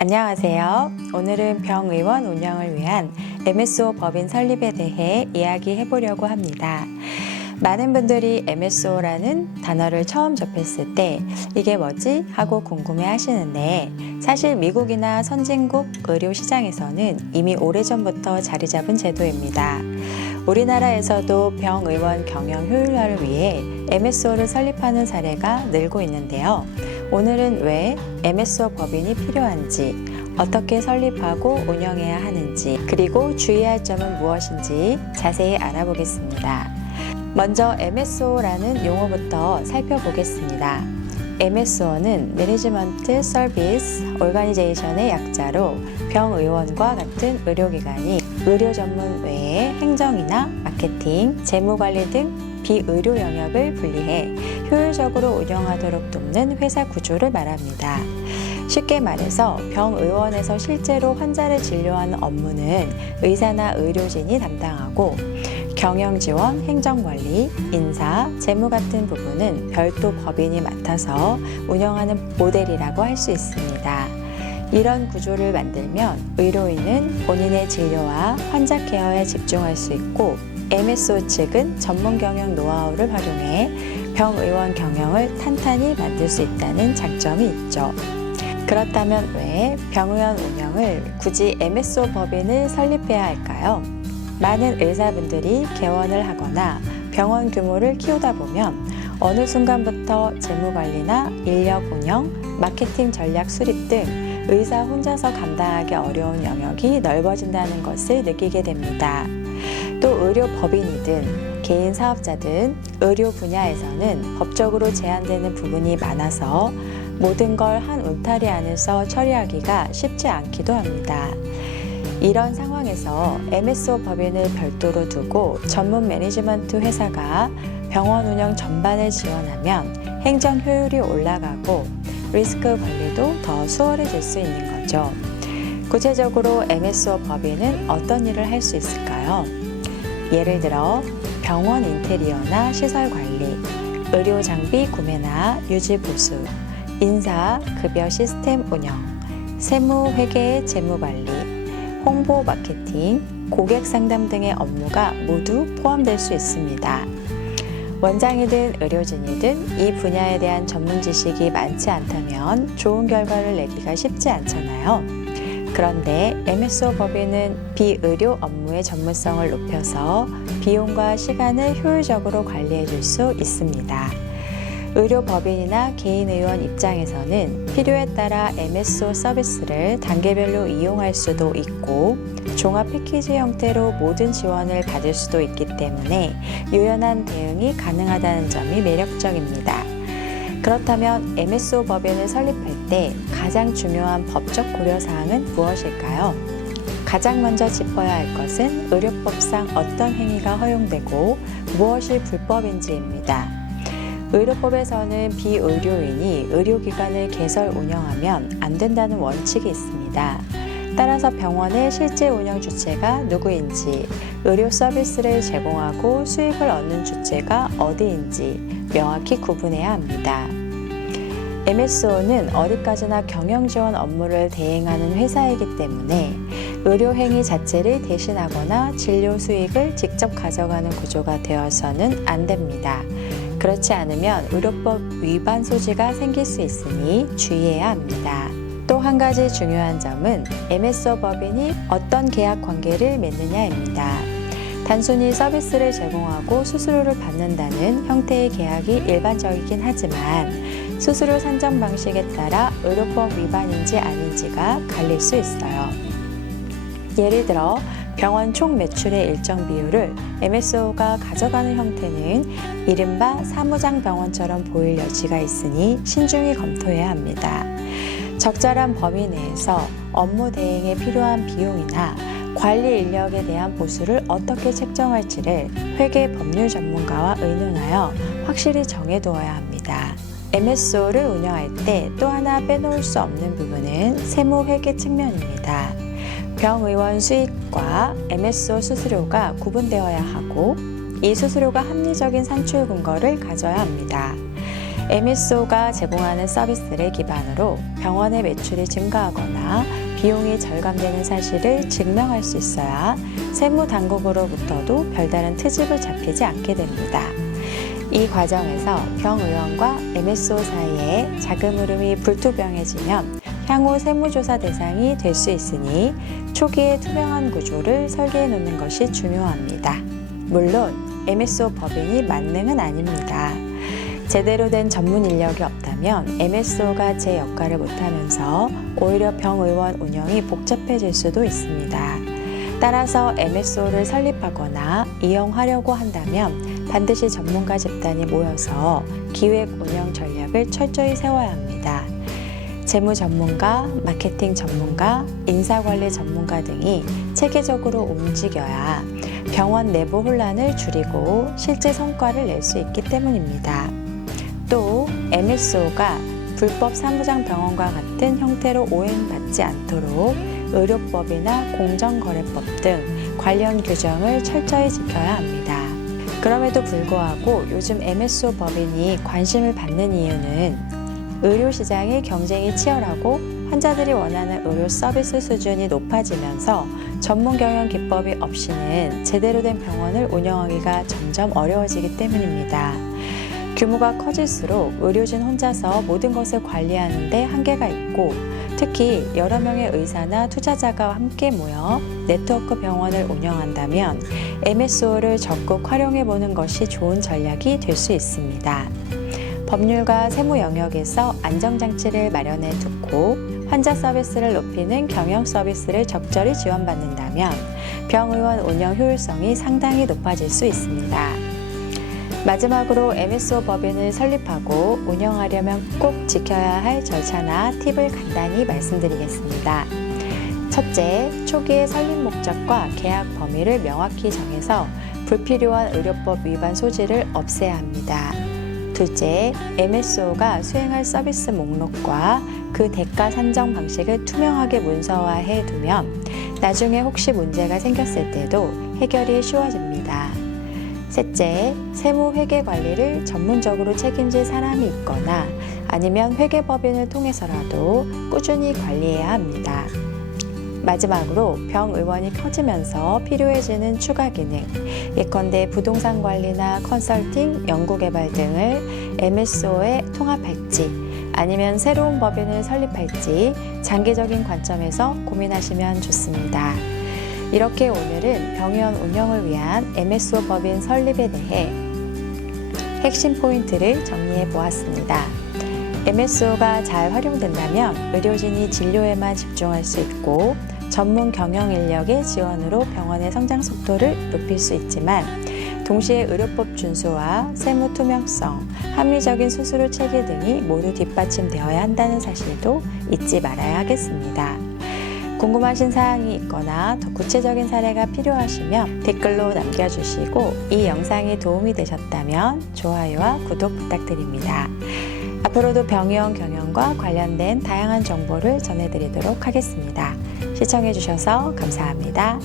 안녕하세요. 오늘은 병의원 운영을 위한 MSO 법인 설립에 대해 이야기해 보려고 합니다. 많은 분들이 MSO라는 단어를 처음 접했을 때 이게 뭐지? 하고 궁금해 하시는데 사실 미국이나 선진국 의료 시장에서는 이미 오래전부터 자리 잡은 제도입니다. 우리나라에서도 병의원 경영 효율화를 위해 MSO를 설립하는 사례가 늘고 있는데요. 오늘은 왜 MSO 법인이 필요한지, 어떻게 설립하고 운영해야 하는지, 그리고 주의할 점은 무엇인지 자세히 알아보겠습니다. 먼저 MSO라는 용어부터 살펴보겠습니다. MSO는 매니지먼트 서비스 오가니제이션의 약자로 병의원과 같은 의료기관이 의료 전문 외에 행정이나 마케팅, 재무관리 등 비의료 영역을 분리해 효율적으로 운영하도록 돕는 회사 구조를 말합니다. 쉽게 말해서 병의원에서 실제로 환자를 진료하는 업무는 의사나 의료진이 담당하고 경영지원, 행정관리, 인사, 재무 같은 부분은 별도 법인이 맡아서 운영하는 모델이라고 할 수 있습니다. 이런 구조를 만들면 의료인은 본인의 진료와 환자 케어에 집중할 수 있고 MSO 측은 전문 경영 노하우를 활용해 병의원 경영을 탄탄히 만들 수 있다는 장점이 있죠. 그렇다면 왜 병의원 운영을 굳이 MSO 법인을 설립해야 할까요? 많은 의사분들이 개원을 하거나 병원 규모를 키우다 보면 어느 순간부터 재무관리나 인력 운영, 마케팅 전략 수립 등 의사 혼자서 감당하기 어려운 영역이 넓어진다는 것을 느끼게 됩니다. 또 의료법인이든 개인 사업자든 의료 분야에서는 법적으로 제한되는 부분이 많아서 모든 걸 한 울타리 안에서 처리하기가 쉽지 않기도 합니다. 이런 상황에서 MSO 법인을 별도로 두고 전문 매니지먼트 회사가 병원 운영 전반을 지원하면 행정 효율이 올라가고 리스크 관리도 더 수월해질 수 있는 거죠. 구체적으로 MSO 법인은 어떤 일을 할 수 있을까요? 예를 들어 병원 인테리어나 시설 관리, 의료 장비 구매나 유지 보수, 인사, 급여 시스템 운영, 세무 회계 재무 관리, 홍보 마케팅, 고객 상담 등의 업무가 모두 포함될 수 있습니다. 원장이든 의료진이든 이 분야에 대한 전문 지식이 많지 않다면 좋은 결과를 내기가 쉽지 않잖아요. 그런데 MSO 법인은 비의료 업무의 전문성을 높여서 비용과 시간을 효율적으로 관리해 줄 수 있습니다. 의료법인이나 개인의원 입장에서는 필요에 따라 MSO 서비스를 단계별로 이용할 수도 있고 종합 패키지 형태로 모든 지원을 받을 수도 있기 때문에 유연한 대응이 가능하다는 점이 매력적입니다. 그렇다면 MSO 법인을 설립할 때 가장 중요한 법적 고려사항은 무엇일까요? 가장 먼저 짚어야 할 것은 의료법상 어떤 행위가 허용되고 무엇이 불법인지입니다. 의료법에서는 비의료인이 의료기관을 개설 운영하면 안 된다는 원칙이 있습니다. 따라서 병원의 실제 운영 주체가 누구인지, 의료 서비스를 제공하고 수익을 얻는 주체가 어디인지 명확히 구분해야 합니다. MSO는 어디까지나 경영지원 업무를 대행하는 회사이기 때문에 의료행위 자체를 대신하거나 진료 수익을 직접 가져가는 구조가 되어서는 안 됩니다. 그렇지 않으면 의료법 위반 소지가 생길 수 있으니 주의해야 합니다. 또 한 가지 중요한 점은 MSO 법인이 어떤 계약 관계를 맺느냐입니다. 단순히 서비스를 제공하고 수수료를 받는다는 형태의 계약이 일반적이긴 하지만 수수료 산정 방식에 따라 의료법 위반인지 아닌지가 갈릴 수 있어요. 예를 들어 병원 총 매출의 일정 비율을 MSO가 가져가는 형태는 이른바 사무장 병원처럼 보일 여지가 있으니 신중히 검토해야 합니다. 적절한 범위 내에서 업무 대행에 필요한 비용이나 관리 인력에 대한 보수를 어떻게 책정할지를 회계 법률 전문가와 의논하여 확실히 정해두어야 합니다. MSO를 운영할 때 또 하나 빼놓을 수 없는 부분은 세무 회계 측면입니다. 병의원 수익과 MSO 수수료가 구분되어야 하고 이 수수료가 합리적인 산출 근거를 가져야 합니다. MSO가 제공하는 서비스를 기반으로 병원의 매출이 증가하거나 비용이 절감되는 사실을 증명할 수 있어야 세무당국으로부터도 별다른 트집을 잡히지 않게 됩니다. 이 과정에서 병의원과 MSO 사이에 자금 흐름이 불투명해지면 향후 세무조사 대상이 될 수 있으니 초기에 투명한 구조를 설계해 놓는 것이 중요합니다. 물론 MSO 법인이 만능은 아닙니다. 제대로 된 전문 인력이 없다면 MSO가 제 역할을 못하면서 오히려 병의원 운영이 복잡해질 수도 있습니다. 따라서 MSO를 설립하거나 이용하려고 한다면 반드시 전문가 집단이 모여서 기획 운영 전략을 철저히 세워야 합니다. 재무 전문가, 마케팅 전문가, 인사관리 전문가 등이 체계적으로 움직여야 병원 내부 혼란을 줄이고 실제 성과를 낼 수 있기 때문입니다. 또 MSO가 불법 사무장 병원과 같은 형태로 오인받지 않도록 의료법이나 공정거래법 등 관련 규정을 철저히 지켜야 합니다. 그럼에도 불구하고 요즘 MSO 법인이 관심을 받는 이유는 의료시장의 경쟁이 치열하고 환자들이 원하는 의료 서비스 수준이 높아지면서 전문 경영 기법이 없이는 제대로 된 병원을 운영하기가 점점 어려워지기 때문입니다. 규모가 커질수록 의료진 혼자서 모든 것을 관리하는 데 한계가 있고 특히 여러 명의 의사나 투자자가 함께 모여 네트워크 병원을 운영한다면 MSO를 적극 활용해 보는 것이 좋은 전략이 될 수 있습니다. 법률과 세무 영역에서 안정장치를 마련해 두고 환자 서비스를 높이는 경영 서비스를 적절히 지원받는다면 병의원 운영 효율성이 상당히 높아질 수 있습니다. 마지막으로 MSO 법인을 설립하고 운영하려면 꼭 지켜야 할 절차나 팁을 간단히 말씀드리겠습니다. 첫째, 초기의 설립 목적과 계약 범위를 명확히 정해서 불필요한 의료법 위반 소지를 없애야 합니다. 둘째, MSO가 수행할 서비스 목록과 그 대가 산정 방식을 투명하게 문서화해 두면 나중에 혹시 문제가 생겼을 때도 해결이 쉬워집니다. 셋째, 세무 회계 관리를 전문적으로 책임질 사람이 있거나 아니면 회계법인을 통해서라도 꾸준히 관리해야 합니다. 마지막으로 병의원이 커지면서 필요해지는 추가 기능, 예컨대 부동산 관리나 컨설팅, 연구개발 등을 MSO에 통합할지 아니면 새로운 법인을 설립할지 장기적인 관점에서 고민하시면 좋습니다. 이렇게 오늘은 병의원 운영을 위한 MSO 법인 설립에 대해 핵심 포인트를 정리해 보았습니다. MSO가 잘 활용된다면 의료진이 진료에만 집중할 수 있고 전문 경영 인력의 지원으로 병원의 성장 속도를 높일 수 있지만 동시에 의료법 준수와 세무 투명성, 합리적인 수수료 체계 등이 모두 뒷받침되어야 한다는 사실도 잊지 말아야 하겠습니다. 궁금하신 사항이 있거나 더 구체적인 사례가 필요하시면 댓글로 남겨주시고 이 영상이 도움이 되셨다면 좋아요와 구독 부탁드립니다. 앞으로도 병의원 경영과 관련된 다양한 정보를 전해드리도록 하겠습니다. 시청해주셔서 감사합니다.